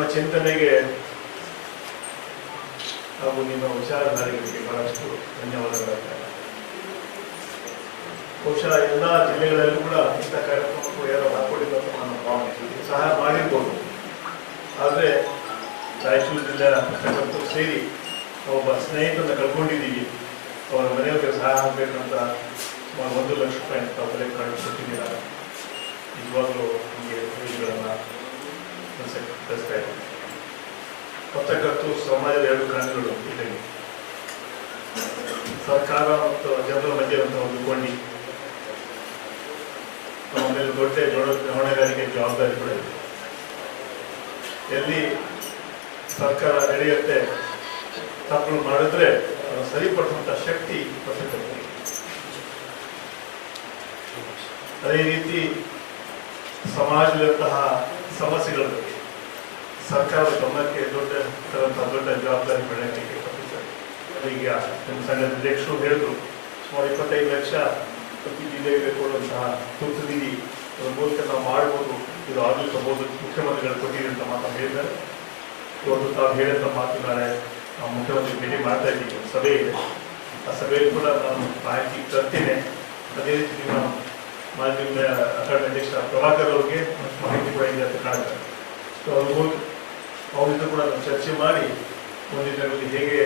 ನಿಮ್ಮ ಚಿಂತನೆಗೆ ಹಾಗೂ ನಿಮ್ಮ ವಿಚಾರಧಾರೆಗಳಿಗೆ ಬಹಳಷ್ಟು ಧನ್ಯವಾದಗಳಾಗ್ತದೆ. ಬಹುಶಃ ಎಲ್ಲ ಜಿಲ್ಲೆಗಳಲ್ಲೂ ಕೂಡ ಇಂಥ ಕಾರ್ಯಕ್ರಮಕ್ಕೂ ಯಾರು ಹಾಕೊಂಡಿಲ್ಲ ಅಂತ ನಾನು ಭಾವನೆ ಸಹಾಯ ಮಾಡಿರ್ಬೋದು. ಆದರೆ ರಾಯಚೂರು ಜಿಲ್ಲೆಯ ಪತ್ರಕರ್ತರು ಸೇರಿ ಒಬ್ಬ ಸ್ನೇಹಿತರನ್ನ ಕಳ್ಕೊಂಡಿದ್ದೀವಿ, ಅವರ ಮನೆಯವರಿಗೆ ಸಹಾಯ ಆಗಬೇಕಂತ ಸುಮಾರು 1 ಲಕ್ಷ ರೂಪಾಯಿ ಅಂತ ಬೆಲೆ ಕೊಟ್ಟಿದ್ದೀರ. ನಿಜವಾಗ್ಲೂ ನಮಗೆ ವಿಷಯಗಳನ್ನು ಕಳಿಸ್ತಾ ಇದ್ದೀವಿ. ಪತ್ರಕರ್ತರು ಸಮಾಜದ 2 ಕಣ್ಣುಗಳು ಇದ್ದಂಗೆ. ಸರ್ಕಾರ ಮತ್ತು ಜನರ ಮಧ್ಯೆ ಒಂದು ಕೊಂಡಿ, ನಮ್ಮ ಮೇಲೆ ದೊಡ್ಡ ಹೊಣೆಗಾರಿಕೆ ಜವಾಬ್ದಾರಿ ಕೂಡ ಇದೆ. ಎಲ್ಲಿ ಸರ್ಕಾರ ನಡೆಯುತ್ತೆ ತಪ್ಪುಗಳು ಮಾಡಿದ್ರೆ ಅದನ್ನು ಸರಿಪಡಿಸುವಂಥ ಶಕ್ತಿ ಪತ್ರಕರ್ತರಿಗೆ. ಅದೇ ರೀತಿ ಸಮಾಜದಂತಹ ಸಮಸ್ಯೆಗಳ ಬಗ್ಗೆ ಸರ್ಕಾರದ ಗಮನಕ್ಕೆ ದೊಡ್ಡ ಜವಾಬ್ದಾರಿ ಬೆಳೆಯಲಿಕ್ಕೆ ಪಟ್ಟಿದ್ದಾರೆ. ಈಗ ನಿಮ್ಮ ಸಂಘದ ಅಧ್ಯಕ್ಷರು ಹೇಳಿದ್ರು, ಸುಮಾರು 25 ಲಕ್ಷ ಪ್ರತಿ ಜಿಲ್ಲೆಗೆ ಕೊಡುವಂತಹ ತುರ್ತು ನಿಧಿ ಅದರ ಮೂಲಕ ನಾವು ಮಾಡ್ಬೋದು, ಇದು ಆಗಲಿಕ್ಕಬಹುದು, ಮುಖ್ಯಮಂತ್ರಿಗಳು ಕೊಟ್ಟಿದೆ ಅಂತ ಮಾತನ್ನು ಹೇಳಿದ್ದಾರೆ. ಇವತ್ತು ತಾವು ಹೇಳಿದಂಥ ಮಾತು ನಾಳೆ ನಾವು ಮುಖ್ಯಮಂತ್ರಿ ಭೇಟಿ ಮಾಡ್ತಾ ಇದ್ದೀವಿ, ಸಭೆ ಇದೆ. ಆ ಸಭೆಯಲ್ಲಿ ಕೂಡ ನಾನು ಮಾಹಿತಿ ತರ್ತೇನೆ. ಅದೇ ರೀತಿ ನಿಮ್ಮ ಮಾಜಿ ಅಕಾಡೆಮಿ ಅಧ್ಯಕ್ಷ ಪ್ರಭಾಕರ್ ಅವರಿಗೆ ಮಾಹಿತಿ ಕೂಡ ಇದೆ ಅಂತ ಕಾಣ್ತಾರೆ. ಸೊ ಅದ್ರ ಮೂಲಕ ಅವರಿಂದ ಕೂಡ ನಾವು ಚರ್ಚೆ ಮಾಡಿ ಮುಂದಿನ ದಿನಗಳಲ್ಲಿ ಹೇಗೆ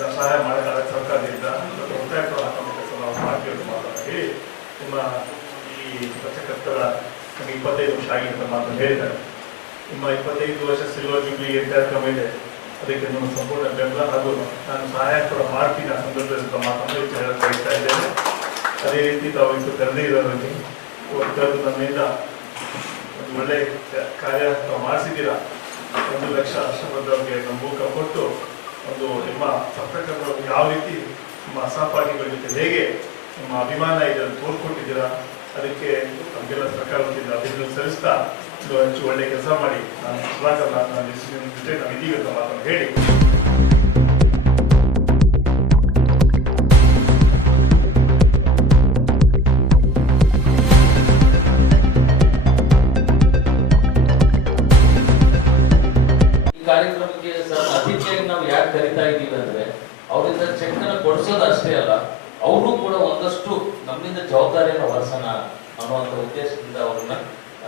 ಸಹಾಯ ಮಾಡೋಕ್ಕಾಗ ಸರ್ಕಾರದಿಂದ ಮತ್ತು ಒತ್ತಾಯ ಕೂಡ ಹಾಕುವಂಥ ಕೆಲಸ ನಾವು ಮಾಡ್ತೀವಿ ಅಂತ ಮಾತನ್ನು ಹೇಳಿ, ನಿಮ್ಮ ಈ ಪತ್ರಕರ್ತರ 25 ವರ್ಷ ಆಗಿ ಅಂತ ಮಾತನ್ನು ಹೇಳಿದ್ದಾರೆ. ನಿಮ್ಮ 25 ವರ್ಷ ಸಿಲ್ವರ್ ಜೂಬ್ಲಿ ಕಾರ್ಯಕ್ರಮ ಇದೆ, ಅದಕ್ಕೆ ನನ್ನ ಸಂಪೂರ್ಣ ಬೆಂಬಲ ಹಾಗೂ ನಾನು ಸಹಾಯ ಕೂಡ ಮಾಡ್ತೀನಿ ಆ ಸಂದರ್ಭದಲ್ಲಿ ಮಾತನ್ನು ಹೆಚ್ಚು ಹೇಳಕ್ಕೆ ಬಯಸ್ತಾ ಇದ್ದೇನೆ. ಅದೇ ರೀತಿ ತಾವು ಇವತ್ತು ಕರೆದೇ ಇರೋದ್ರಲ್ಲಿ ಇವತ್ತು ನಮ್ಮಿಂದ ಒಂದು ಒಳ್ಳೆ ಕಾರ್ಯ ತಾವು ಮಾಡಿಸಿದ್ದೀರಾ. 1 ಲಕ್ಷ ಅಷ್ಟಪದವರಿಗೆ ನಮ್ಮ ಮೂಲಕ ಕೊಟ್ಟು ಒಂದು ನಿಮ್ಮ ಪತ್ರಕರ್ತರು ಯಾವ ರೀತಿ ನಿಮ್ಮ ಸಹಪಾಠಿಗಳ ಜೊತೆ ಹೇಗೆ ನಿಮ್ಮ ಅಭಿಮಾನ ಇದನ್ನು ತೋರ್ಕೊಟ್ಟಿದ್ದೀರಾ, ಅದಕ್ಕೆ ನಮಗೆಲ್ಲ ಸರ್ಕಾರ ವತಿಯಿಂದ ಅಭಿನಂದನೆ ಸಲ್ಲಿಸ್ತಾ ಇದು ಹೆಚ್ಚು ಒಳ್ಳೆ ಕೆಲಸ ಮಾಡಿ ನಾನು ಸುಧಾಕರ್ ನನ್ನ ಜೊತೆ ನಾವು ಇದೀವಿ ಅಂತ ಮಾತನ್ನು ಹೇಳಿ ಕಾರ್ಯಕ್ರಮಕ್ಕೆ ಅತಿಥಿಯಾಗಿ ನಾವು ಯಾಕೆ ಕರಿತಾ ಇದ್ದೀವಿ ಅಂದ್ರೆ ಅವರಿಂದ ಚೆಕ್ ಅನ್ನು ಕೊಡಿಸೋದು ಅಷ್ಟೇ ಅಲ್ಲ, ಅವರು ಕೂಡ ಒಂದಷ್ಟು ನಮ್ಮಿಂದ ಜವಾಬ್ದಾರಿಯನ್ನು ಹೊರಿಸೋಣ ಅನ್ನುವಂಥ ಉದ್ದೇಶದಿಂದ ಅವ್ರನ್ನ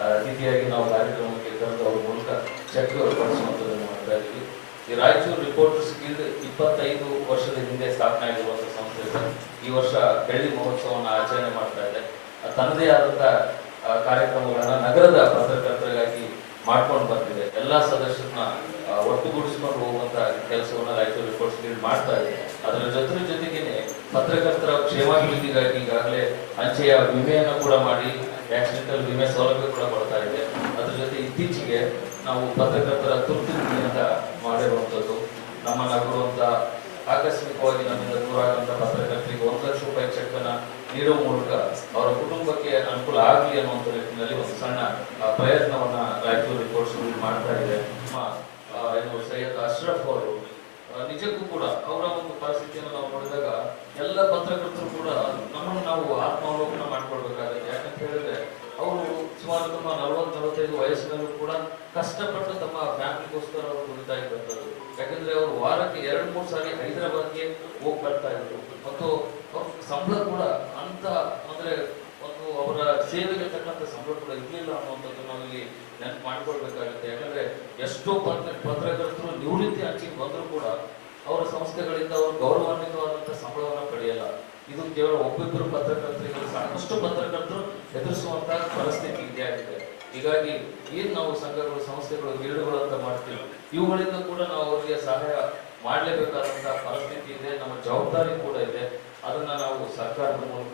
ಅತಿಥಿಯಾಗಿ ನಾವು ಕಾರ್ಯಕ್ರಮಕ್ಕೆ ಕರೆದು ಅವ್ರ ಮೂಲಕ ಚೆಕ್ ಕೊಡಿಸುವಂಥದ್ದನ್ನು ಮಾಡ್ತಾ ಇದ್ದೀವಿ. ಈ ರಾಯಚೂರು ರಿಪೋರ್ಟರ್ಸ್ ಗಿಲ್ಡ್ 25 ವರ್ಷದ ಹಿಂದೆ ಸ್ಥಾಪನೆ ಆಗಿರುವಂಥ ಸಂಸ್ಥೆ ಸರ್. ಈ ವರ್ಷ ಬೆಳ್ಳಿ ಮಹೋತ್ಸವವನ್ನು ಆಚರಣೆ ಮಾಡ್ತಾ ಇದೆ. ತನ್ನದೇ ಆದಂಥ ಕಾರ್ಯಕ್ರಮಗಳನ್ನ ನಗರದ ಪತ್ರಕರ್ತರಿಗಾಗಿ ಮಾಡ್ಕೊಂಡು ಬರ್ತಿದೆ. ಎಲ್ಲಾ ಸದಸ್ಯರನ್ನ ಒಟ್ಟುಗೂಡಿಸ್ಕೊಂಡು ಹೋಗುವಂತ ಕೆಲಸವನ್ನ ರಾಯಚೂರು ರಿಪೋರ್ಟ್ಸ್ ಗಿಲ್ಡ್ ಮಾಡ್ತಾ ಇದೆ. ಅದರ ಜೊತೆಗೇನೆ ಪತ್ರಕರ್ತರ ಕ್ಷೇಮಾಭಿವೃದ್ಧಿಗಾಗಿ ಈಗಾಗಲೇ ಅಂಚೆಯ ವಿಮೆಯನ್ನು ಕೂಡ ಮಾಡಿ ಆಕ್ಸಿಡೆಂಟಲ್ ವಿಮೆ ಸೌಲಭ್ಯ ಕೂಡ ಕೊಡ್ತಾ ಇದೆ. ಅದ್ರ ಜೊತೆ ಇತ್ತೀಚೆಗೆ ನಾವು ಪತ್ರಕರ್ತರ ತುರ್ತು ನಿಧಿ ಅಂತ ಮಾಡಿರುವಂಥದ್ದು, ನಮ್ಮನ್ನ ಕೊಡುವಂತ ಆಕಸ್ಮಿಕವಾಗಿ ನಮ್ಮಿಂದ ದೂರ ಆಗುವಂತ ಪತ್ರಕರ್ತರಿಗೆ 1 ಲಕ್ಷ ರೂಪಾಯಿ ಚೆಕ್ ಅನ್ನ ನೀಡುವ ಮೂಲಕ ಅವರ ಕುಟುಂಬಕ್ಕೆ ಅನುಕೂಲ ಆಗಲಿ ಅನ್ನುವಂಥ ನಿಟ್ಟಿನಲ್ಲಿ ಒಂದು ಸಣ್ಣ ಪ್ರಯತ್ನವನ್ನ ರಾಯಚೂರು ರಿಪೋರ್ಟ್ಸ್ ಮಾಡ್ತಾ ಇದೆ. ನಮ್ಮ ಸೈಯದ್ ಅಶ್ರಫ್ ಅವರು ನಿಜಕ್ಕೂ ಕೂಡ ಅವರ ಒಂದು ಪರಿಸ್ಥಿತಿಯನ್ನು ನಾವು ನೋಡಿದಾಗ ಎಲ್ಲ ಪತ್ರಕರ್ತರು ಕೂಡ ನಮ್ಮನ್ನು ನಾವು ಆತ್ಮಾವಲೋಕನ ಮಾಡ್ಕೊಳ್ಬೇಕಾಗುತ್ತೆ. ಯಾಕಂತ ಹೇಳಿದ್ರೆ ಅವರು ಸುಮಾರು ತಮ್ಮ 40-45 ವಯಸ್ಸಿನಲ್ಲೂ ಕೂಡ ಕಷ್ಟಪಟ್ಟು ತಮ್ಮ ಫ್ಯಾಮಿಲಿಗೋಸ್ಕರ ಅವರು ದುಡಿತಾ ಇದ್ದಂಥದ್ದು. ಯಾಕಂದ್ರೆ ಅವರು ವಾರಕ್ಕೆ 2-3 ಸಾರಿ ಹೈದರಾಬಾದ್ಗೆ ಹೋಗಿ ಬರ್ತಾ ಇದ್ರು ಮತ್ತು ಅವ್ರ ಸಂಬಳ ಕೂಡ ಅಂತ ಅಂದ್ರೆ ಒಂದು ಅವರ ಸೇವೆಗೆ ತಕ್ಕಂತ ಸಂಬಳ ಕೂಡ ಇರಲಿಲ್ಲ ಅನ್ನುವಂಥದ್ದು ನಾವಿಲ್ಲಿ ನೆನಪು ಮಾಡ್ಕೊಳ್ಬೇಕಾಗುತ್ತೆ. ಯಾಕಂದ್ರೆ ಎಷ್ಟೋ ಪತ್ರಕರ್ತರು ನಿವೃತ್ತಿ ಅಂಚಿಗೆ ಬಂದರೂ ಕೂಡ ಅವರ ಸಂಸ್ಥೆಗಳಿಂದ ಅವರು ಗೌರವಾನ್ವಿತವಾದಂತಹ ಸಂಬಳವನ್ನು ಪಡೆಯಲ್ಲ. ಇದು ಕೇವಲ ಒಬ್ಬಿಬ್ಬರು ಪತ್ರಕರ್ತರಿಗೆ, ಸಾಕಷ್ಟು ಪತ್ರಕರ್ತರು ಎದುರಿಸುವಂತಹ ಪರಿಸ್ಥಿತಿ ಇದಾಗಿದೆ. ಹೀಗಾಗಿ ಏನ್ ನಾವು ಸಂಘಗಳು, ಸಂಸ್ಥೆಗಳು, ಗಿಲ್ಡ್ಗಳು ಅಂತ ಮಾಡ್ತೀವಿ, ಇವುಗಳಿಂದ ಕೂಡ ನಾವು ಅವರಿಗೆ ಸಹಾಯ ಮಾಡಲೇಬೇಕಾದಂತಹ ಪರಿಸ್ಥಿತಿ ಇದೆ. ನಮ್ಮ ಜವಾಬ್ದಾರಿ ಕೂಡ ಇದೆ. ಅದನ್ನ ನಾವು ಸರ್ಕಾರದ ಮೂಲಕ